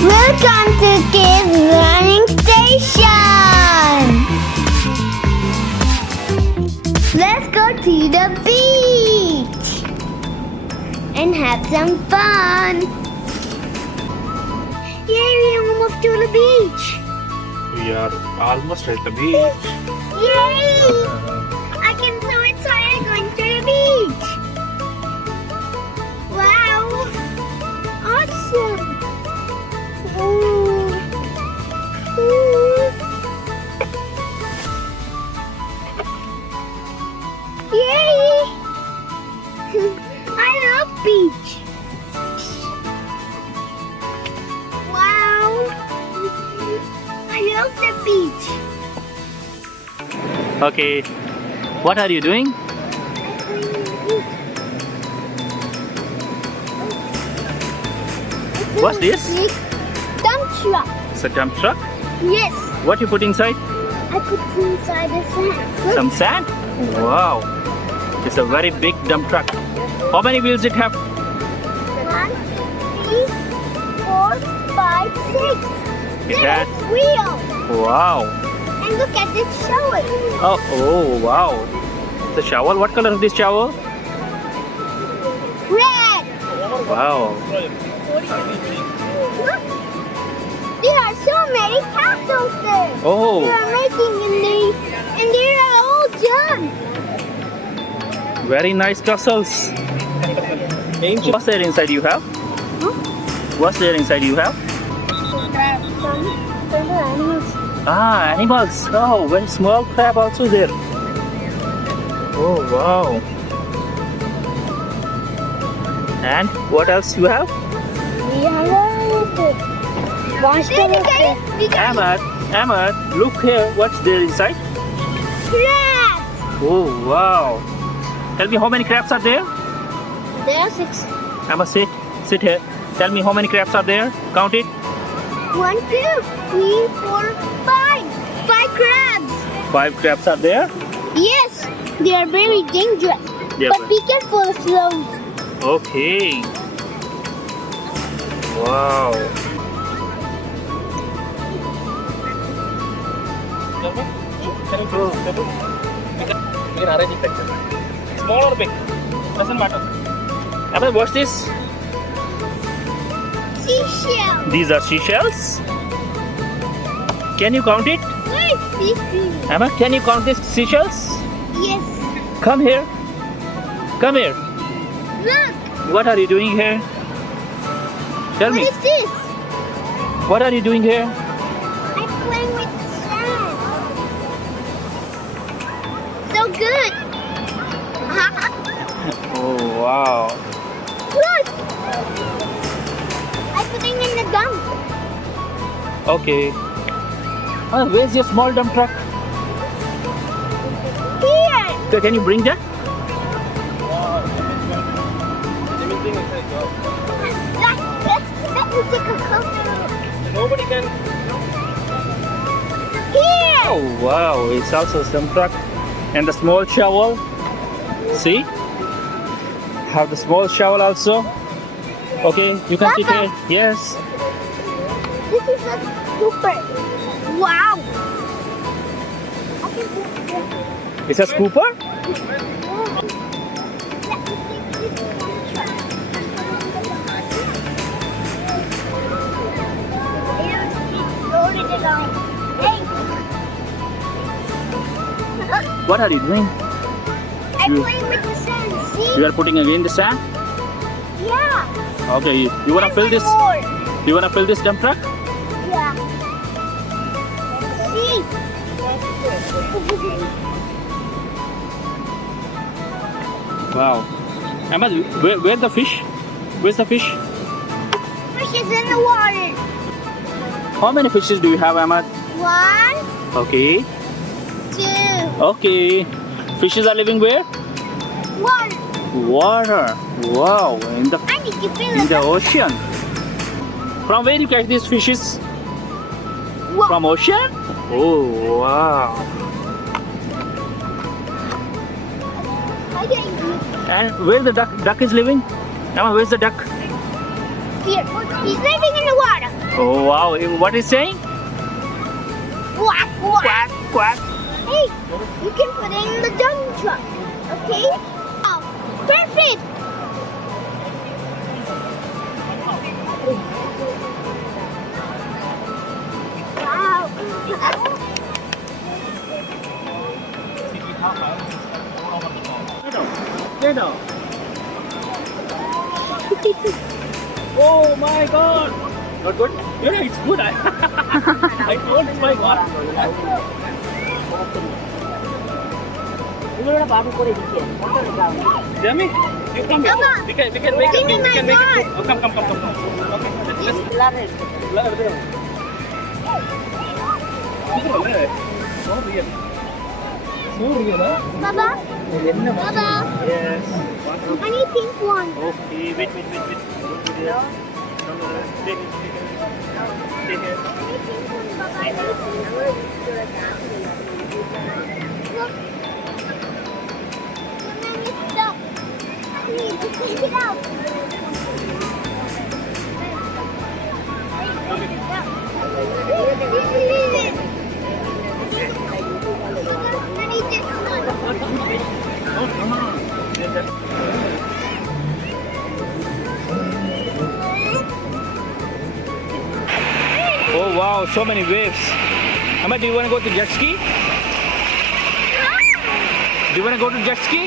Welcome to Kids Learning Station. Let's go to the beach and have some fun. Yay, we're almost to the beach. We are almost at the beach. Yay! I can so excited going to the beach. Wow! Awesome! Ooh. Ooh. Yay! I love beach. Wow! I love the beach. Okay, what are you doing? What's this? Dump truck. It's a dump truck. Yes. What you put inside? I put inside the sand. Some sand? Wow. It's a very big dump truck. How many wheels it have? 1, 2, 3, 4, 5, 6. It has. Wheels. Wow. And look at this shower. Oh, wow. It's a shovel. What color is this shovel? Red. Wow. Look. There are so many castles there. Oh. They are making and they are all done. Very nice castles. What's there inside you have? Huh? What's there inside you have? Some animals. Ah, animals. Oh, very small crab also there. Oh, wow. And what else you have? We have Ahmad, look here. What's there inside? crabs. Oh, wow. Tell me how many crabs are there? There are 6. Ahmad, sit here. Tell me how many crabs are there. Count it. 1, 2, 3, 4, 5. 5 crabs. 5 crabs are there. Yes, they are very dangerous. Yeah, But be careful of those. Okay. Wow. We can arrange it. Small or big, doesn't matter. Ahmad, what's this? Seashells. These are seashells. Can you count it? Where is this? Ahmad, can you count these seashells? Yes. Come here. Come here. Look. What are you doing here? Tell What me. is this? What are you doing here? I'm playing with sand. So good. Oh, wow. Look. I'm putting in the dump. Okay. Where's your small dump truck? Here. Okay, can you bring that? Let me take a closer look. Nobody can. Here. Oh, wow. It's also a dump truck. And the small shovel. See? Have the small shovel also. Okay, you can sit Papa. here. Yes. This is a scooper. Wow. I can do this. It's a scooper? What are you doing? I'm You- playing with the sand, see? You are putting again the sand? Yeah. Okay, you wanna fill this? More. You wanna fill this dump truck? Yeah. See? Wow. Ahmad, where's the fish? Where's the fish? Fish is in the water. How many fishes do you have, Ahmad? 1, Okay. 2, Okay. Fishes are living where? 1. Water. Wow. In the I need to fill in it the up. ocean. From where you catch these fishes? Whoa. From ocean? Oh, wow. I didn't do And where the duck is living? Ahmad, where's the duck? Here. He's living in the water. Oh wow, what is saying? Quack, quack. Quack. Hey, you can put it in the dump truck. Okay? Oh, perfect. Wow. Oh my god! Not good? Yeah, it's good. I told it's my god. Jamie, you come here. Papa, We can make it. give me We can my make it. card. Oh, come. Okay, let's blur it. Baba, Baba, Yes. I need pink one. Okay, wait. Don't do that. Stay here. I need pink one, Baba. I need pink one. Look. And then it's stuck. I need to take it out. I need this one. Oh, come on. Oh wow, so many waves. Ahmad, do you want to go to jet ski? Do you want to go to jet ski?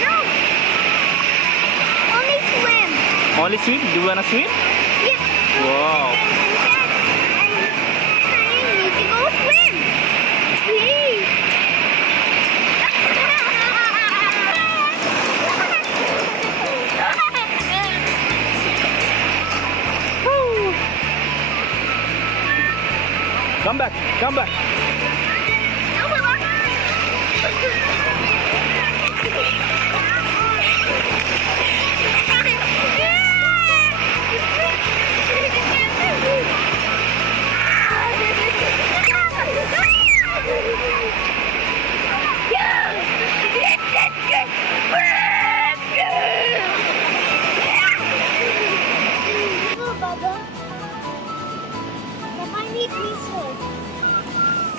No. Only swim. Only swim? Do you want to swim? Yeah. Wow. I need to go swim. Please. Come back.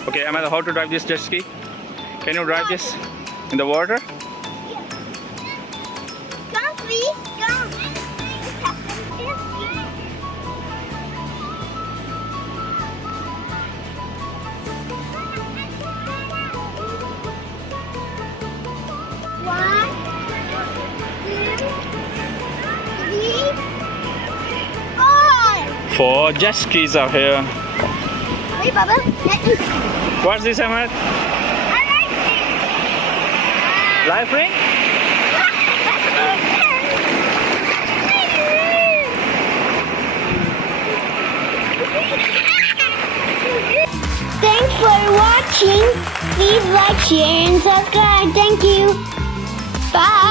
Okay, Ahmad, how to drive this jet ski? Can you drive this in the water? Come, please, come. One, two, three, four. 4 jet skis are here. Wait, Baba. What's this, Ahmad? I like it. Life ring? Thanks for watching. Please like, share, and subscribe. Thank you. Bye.